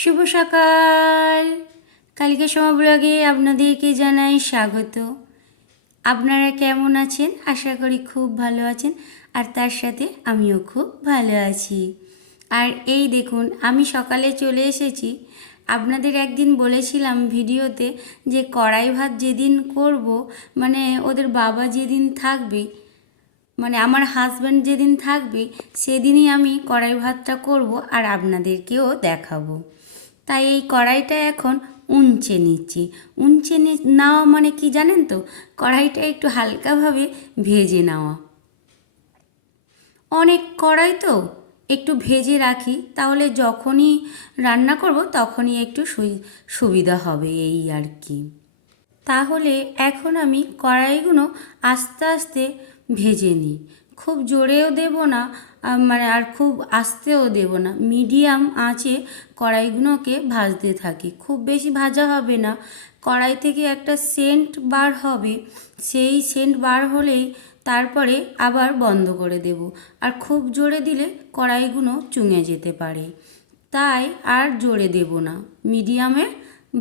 শুভ সকাল। কালকে সময় ব্লগে আপনাদেরকে জানাই স্বাগত। আপনারা কেমন আছেন? আশা করি খুব ভালো আছেন, আর তার সাথে আমিও খুব ভালো আছি। আর এই দেখুন, আমি সকালে চলে এসেছি। আপনাদের একদিন বলেছিলাম ভিডিওতে যে কড়াই ভাত যেদিন করব, মানে ওদের বাবা যেদিন থাকবে, মানে আমার হাজব্যান্ড যেদিন থাকবে সেদিনই আমি কড়াই ভাতটা করব আর আপনাদেরকেও দেখাবো। তাই এই কড়াইটা এখন উঞ্চে নিচ্ছি। নেওয়া মানে কি জানেন তো? কড়াইটা একটু হালকাভাবে ভেজে নেওয়া। অনেক কড়াই তো একটু ভেজে রাখি, তাহলে যখনই রান্না করব তখনই একটু সুবিধা হবে, এই আর কি। তাহলে এখন আমি কড়াইগুলো আস্তে আস্তে ভেজে নিই। খুব জোরেও দেব না, মানে আর খুব আস্তেও দেব না, মিডিয়াম আঁচে কড়াইগুলোকে ভাজতে থাকি। খুব বেশি ভাজা হবে না, কড়াই থেকে একটা সেন্ট বার হবে, সেই সেন্ট বার হলেই তারপরে আবার বন্ধ করে দেব। আর খুব জোরে দিলে কড়াইগুলো চুঙে যেতে পারে, তাই আর জোরে দেব না, মিডিয়ামে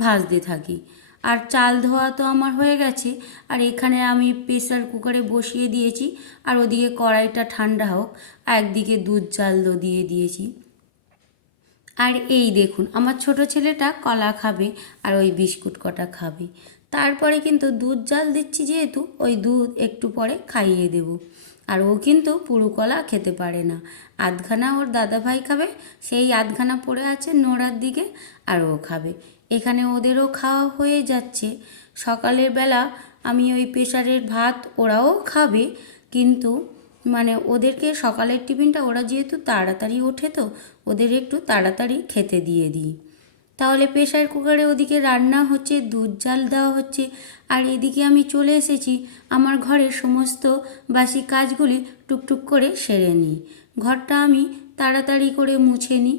ভাজতে থাকি। আর চাল ধোয়া তো আমার হয়ে গেছে, আর এখানে আমি প্রেসার কুকারে বসিয়ে দিয়েছি, আর ওদিকে কড়াইটা ঠান্ডা হোক, একদিকে দুধ জাল দিয়ে দিয়েছি। আর এই দেখুন, আমার ছোট ছেলেটা কলা খাবে আর ওই বিস্কুট কটা খাবে। তারপরে কিন্তু দুধ জাল দিচ্ছি যেহেতু, ওই দুধ একটু পরে খাইয়ে দেব। আর ও কিন্তু পুরো কলা খেতে পারে না, আধখানা ওর দাদাভাই খাবে, সেই আধখানা পড়ে আছে নোড়ার দিকে, আর ও খাবে। এখানে ওদেরও খাওয়া হয়ে যাচ্ছে। সকালের বেলা আমি ওই প্রেসারের ভাত ওরাও খাবে, কিন্তু মানে ওদেরকে সকালের টিফিনটা ওরা যেহেতু তাড়াতাড়ি ওঠে, তো ওদের একটু তাড়াতাড়ি খেতে দিয়ে দিই। তাহলে প্রেসার কুকারে ওদিকে রান্না হচ্ছে, দুধ জাল দেওয়া হচ্ছে, আর এদিকে আমি চলে এসেছি আমার ঘরের সমস্ত বাসি কাজগুলি টুকটুক করে সেরে নিই। ঘরটা আমি তাড়াতাড়ি করে মুছে নিই।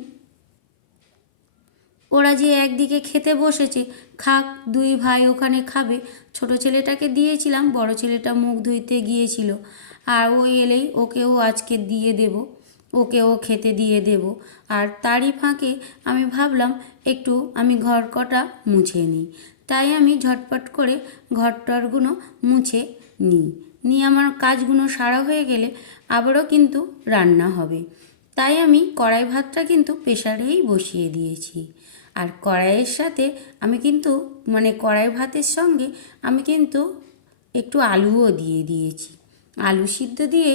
ওরা যে একদিকে খেতে বসেছে, খাক, দুই ভাই ওখানে খাবে। ছোট ছেলেটাকে দিয়েছিলাম, বড় ছেলেটা মুখ ধুইতে গিয়েছিল, আর ও এলেই ওকেও আজকে দিয়ে দেব, ওকেও খেতে দিয়ে দেব। আর তারই ফাঁকে আমি ভাবলাম একটু আমি ঘর কটা মুছে নিই, তাই আমি ঝটপট করে ঘরটরগুলো মুছে নিয়ে আমার কাজগুলো সারা হয়ে গেলে আবারও কিন্তু রান্না হবে। তাই আমি কড়াই ভাতটা কিন্তু প্রেসারেই বসিয়ে দিয়েছি। আর কড়াইয়ের সাথে আমি কিন্তু, মানে কড়াই ভাতের সঙ্গে আমি কিন্তু একটু আলুও দিয়ে দিয়েছি। আলু সিদ্ধ দিয়ে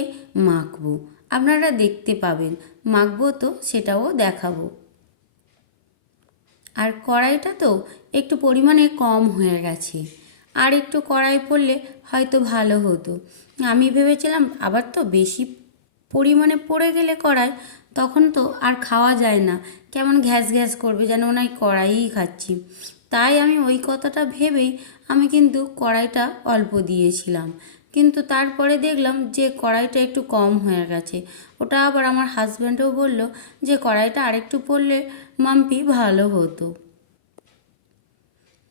মাখবো, আপনারা দেখতে পাবেন, মাখবো তো সেটাও দেখাবো। আর কড়াইটা তো একটু পরিমাণে কম হয়ে গেছে, আর একটু কড়াই পড়লে হয়তো ভালো হতো। আমি ভেবেছিলাম আবার তো বেশি পরিমাণে পড়ে গেলে কড়াই, তখন তো আর খাওয়া যায় না, কেমন ঘ্যাস ঘ্যাস করবে, যেন মনে হয় কড়াইই খাচ্ছি। তাই আমি ওই কথাটা ভেবেই আমি কিন্তু কড়াইটা অল্প দিয়েছিলাম, কিন্তু তারপরে দেখলাম যে কড়াইটা একটু কম হয়ে গেছে। ওটা আবার আমার হাজব্যান্ডও বলল যে কড়াইটা আরেকটু পড়লে মাম্পি ভালো হতো।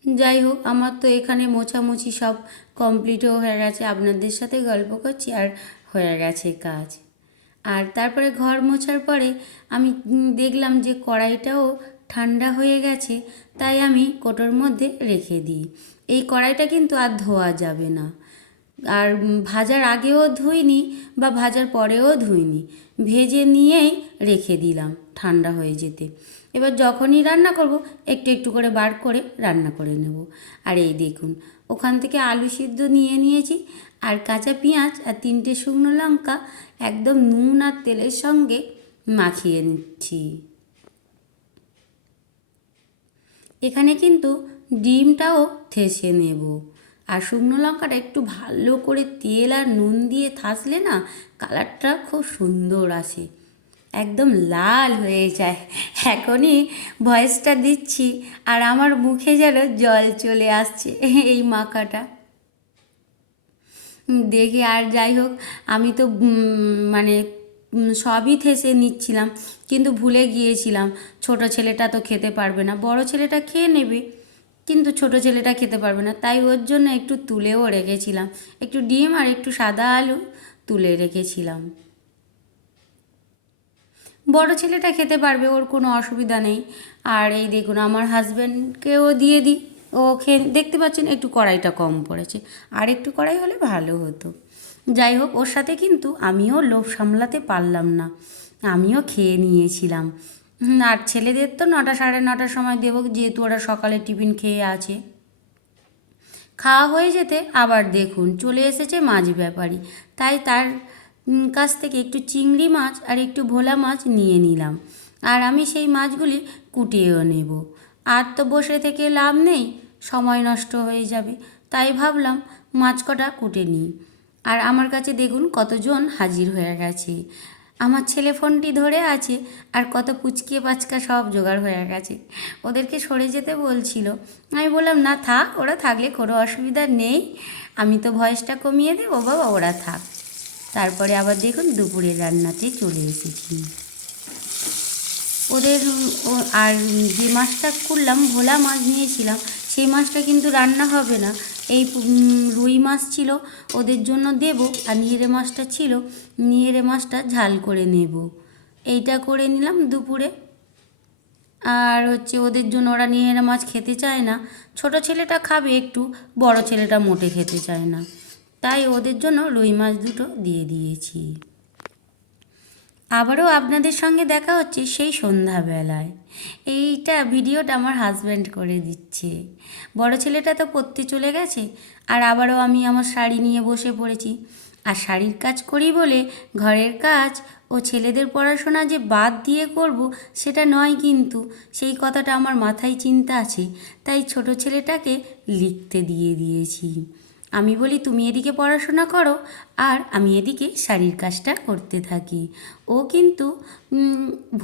যাই হোক, আমার তো এখানে মোছামুছি সব কমপ্লিটও হয়ে গেছে, আপনাদের সাথে গল্প করছি আর হয়ে গেছে কাজ। আর তারপরে ঘর মোছার পরে আমি দেখলাম যে কড়াইটাও ঠান্ডা হয়ে গেছে, তাই আমি কোটোর মধ্যে রেখে দিই। এই কড়াইটা কিন্তু আর ধোয়া যাবে না, আর ভাজার আগেও ধুইনি বা ভাজার পরেও ধুইনি, ভেজে নিয়েই রেখে দিলাম ঠান্ডা হয়ে যেতে। এবার যখনই রান্না করব একটু একটু করে বার করে রান্না করে নেব। আর এই দেখুন, ওখান থেকে আলু সিদ্ধ নিয়ে নিয়েছি, আর কাঁচা পেঁয়াজ আর 3টে শুকনো লঙ্কা একদম নুন আর তেলের সঙ্গে মাখিয়ে নিচ্ছি। এখানে কিন্তু ডিমটাও ঠেসে নেব, আর শুকনো লঙ্কাটা একটু ভালো করে তেল আর নুন দিয়ে থাসলে না কালারটা খুব সুন্দর আসে, একদম লাল হয়ে যায়। এখনই ভয়েসটা দিচ্ছি আর আমার মুখে যেন জল চলে আসছে এই মাখাটা দেখে। আর যাই হোক, আমি তো মানে সবই ঠেসে নিচ্ছিলাম, কিন্তু ভুলে গিয়েছিলাম ছোট ছেলেটা তো খেতে পারবে না, বড় ছেলেটা খেয়ে নেবে, কিন্তু ছোট ছেলেটা খেতে পারবে না, তাই ওর জন্য একটু তুলেও রেখেছিলাম, একটু ডিম আর একটু সাদা আলু তুলে রেখেছিলাম। বড় ছেলেটা খেতে পারবে, ওর কোনো অসুবিধা নেই। আর এই দেখুন আমার হাজব্যান্ডকেও দিয়ে দিই, ও খেয়ে দেখতে পাচ্ছেন একটু কড়াইটা কম পড়েছে, আর একটু কড়াই হলে ভালো হতো। যাই হোক, ওর সাথে কিন্তু আমিও লোভ সামলাতে পারলাম না, আমিও খেয়ে নিয়েছিলাম। আর ছেলেদের তো 9টা সাড়ে 9টার সময় দেবো, যেহেতু ওরা সকালে টিফিন খেয়ে আছে। খাওয়া হয়ে যেতে আবার দেখুন চলে এসেছে মাছ ব্যাপারী, তাই তার কাছ থেকে একটু চিংড়ি মাছ আর একটু ভোলা মাছ নিয়ে নিলাম। আর আমি সেই মাছগুলি কুটিয়েও নেব। আর তো বসে থেকে লাভ নেই, সময় নষ্ট হয়ে যাবে, তাই ভাবলাম মাছ কটা কুটে নিই। আর আমার কাছে দেখুন কতজন হাজির হয়ে গেছে। আমার ছেলে ফোনটি ধরে আছে, আর কত পুচকে পাচকা সব জোগাড় হয়ে গেছে। ওদেরকে সরে যেতে বলছিল, আমি বললাম না থাক, ওরা থাকলে কোনো অসুবিধা নেই, আমি তো ভয়েসটা কমিয়ে দেবো, বাবা ওরা থাক। তারপরে আবার দেখুন দুপুরের রান্নাতে চলে এসেছি। ওদের আর যে মাছটা করলাম, ভোলা মাছ নিয়েছিলাম, সেই মাছটা কিন্তু রান্না হবে না। এই রুই মাছ ছিল, ওদের জন্য দেব। আর নিহেরে মাছটা ছিল, নিহেরে মাছটা ঝাল করে নেব। এইটা করে নিলাম দুপুরে। আর ওদের জন্য, ওরা নিহেরে মাছ খেতে চায় না। ছোট ছেলেটা খাবে একটু, বড় ছেলেটা মোটে খেতে চায় না, তাই ওদের জন্য রুই মাছ দুটো দিয়ে দিয়েছি। আবারও আপনাদের সঙ্গে দেখা হচ্ছে সেই সন্ধ্যাবেলায়। এইটা ভিডিওটা আমার হাজব্যান্ড করে দিচ্ছে। বড় ছেলেটা তো পড়তে চলে গেছে, আর আবারও আমি আমার শাড়ি নিয়ে বসে পড়েছি। আর শাড়ির কাজ করি বলে ঘরের কাজ ও ছেলেদের পড়াশোনা যে বাদ দিয়ে করব সেটা নয়, কিন্তু সেই কথাটা আমার মাথায় চিন্তা আছে, তাই ছোট ছেলেটাকে লিখতে দিয়ে দিয়েছি। আমি বলি তুমি এদিকে পড়াশোনা করো, আর আমি এদিকে শাড়ির কাজটা করতে থাকি। ও কিন্তু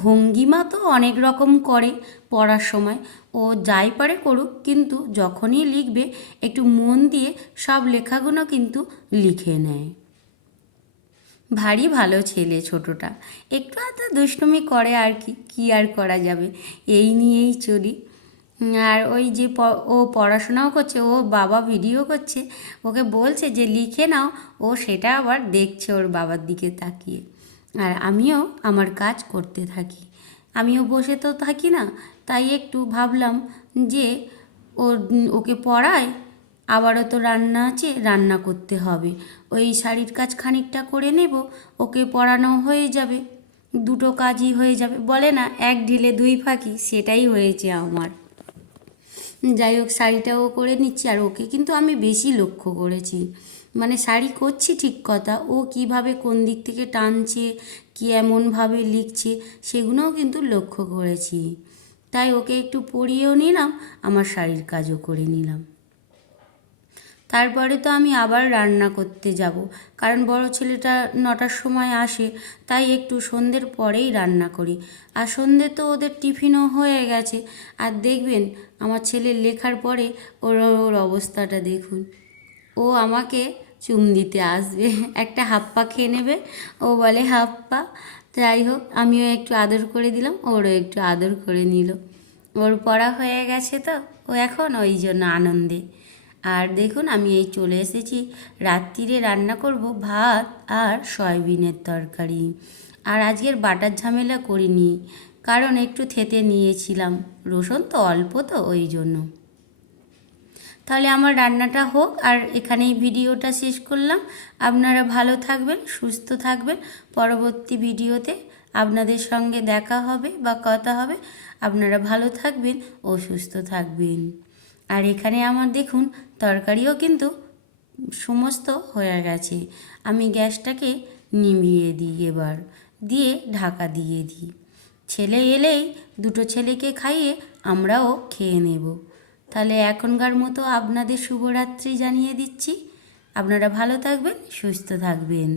ভঙ্গিমা তো অনেক রকম করে পড়ার সময়, ও যাই পারে করুক, কিন্তু যখনই লিখবে একটু মন দিয়ে সব লেখাগুলো কিন্তু লিখে নেয়। ভারী ভালো ছেলে ছোটটা, একটু আধটু দুষ্টুমি করে আর কি আর করা যাবে, এই নিয়েই চলি। আর ওই যে ও পড়াশোনাও করছে, ও বাবা ভিডিও করছে, ওকে বলছে যে লিখে নাও, ও সেটা আবার দেখছে ওর বাবার দিকে তাকিয়ে। আর আমিও আমার কাজ করতে থাকি, আমিও বসে তো থাকি না, তাই একটু ভাবলাম যে ওকে পড়ায়, আবারও তো রান্না আছে, রান্না করতে হবে। ওই শাড়ির কাজ খানিকটা করে নেব, ওকে পড়ানো হয়ে যাবে, দুটো কাজই হয়ে যাবে। বলে না এক ঢিলে দুই পাখি, সেটাই হয়েছে আমার। যাই হোক, শাড়িটাও করে নিচ্ছি। আর ওকে কিন্তু আমি বেশি লক্ষ্য করেছি, মানে শাড়ি করছি ঠিক কথা, ও কিভাবে কোন দিক থেকে টানছে, কি এমনভাবে লিখছে, সেগুলোও কিন্তু লক্ষ্য করেছি। তাই ওকে একটু পরিয়েও নিলাম, আমার শাড়ির কাজও করে নিলাম। তারপরে তো আমি আবার রান্না করতে যাব, কারণ বড় ছেলেটা 9টার সময় আসে, তাই একটু সন্ধ্যের পরেই রান্না করি। আর সন্ধ্যে তো ওদের টিফিনও হয়ে গেছে। আর দেখবেন আমার ছেলের লেখার পরে ওর অবস্থাটা দেখুন, ও আমাকে চুম দিতে আসবে, একটা হাপ্পা খেয়ে নেবে, ও বলে হাপ্পা। যাই হোক, আমিও একটু আদর করে দিলাম, ওরও একটু আদর করে নিল। ওর পড়া হয়ে গেছে তো, ও এখন ওই জন্য আনন্দে। আর দেখুন আমি এই চলে এসেছি, রাত্রিরে রান্না করব ভাত আর সয়াবিনের তরকারি। আর আজকের বাটার ঝামেলা করিনি, কারণ একটু থেতে নিয়েছিলাম, রসুন তো অল্প, তো ওই জন্য। তাহলে আমার রান্নাটা হোক, আর এখানেই ভিডিওটা শেষ করলাম। আপনারা ভালো থাকবেন, সুস্থ থাকবেন। পরবর্তী ভিডিওতে আপনাদের সঙ্গে দেখা হবে বা কথা হবে। আপনারা ভালো থাকবেন ও সুস্থ থাকবেন। আর এখানে আমার দেখুন তরকারিও কিন্তু সমস্ত হয়ে গেছে। আমি গ্যাসটাকে নিভিয়ে দিই, এবার দিয়ে ঢাকা দিয়ে দিই। ছেলে এলেই দুটো ছেলেকে খাইয়ে আমরাও খেয়ে নেব। তাহলে এখনকার মতো আপনাদের শুভরাত্রি জানিয়ে দিচ্ছি। আপনারা ভালো থাকবেন, সুস্থ থাকবেন।